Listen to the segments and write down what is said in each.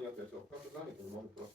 не ответил. Просто занято, не могут просто.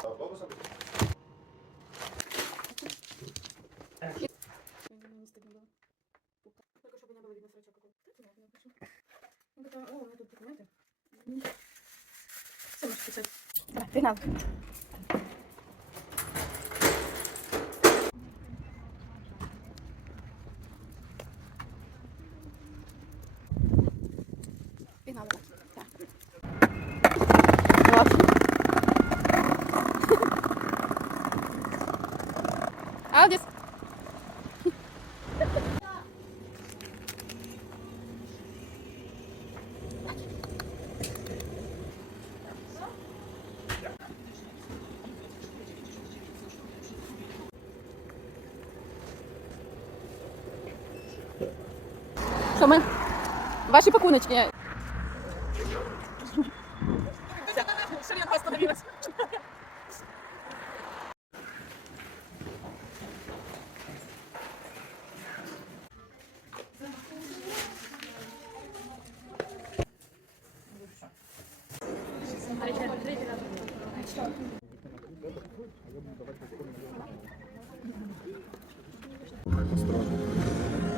Автобусом? Не стыдно было. Только чтобы не было видно срача какой. Кстати, я пишу. Он говорит, о, у меня тут документы. Все можешь писать. Давай, финал. Финал. Так. Класс. Алдис. Що ми? Ваші пакуночки. Що я остановилась?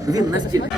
Він настільки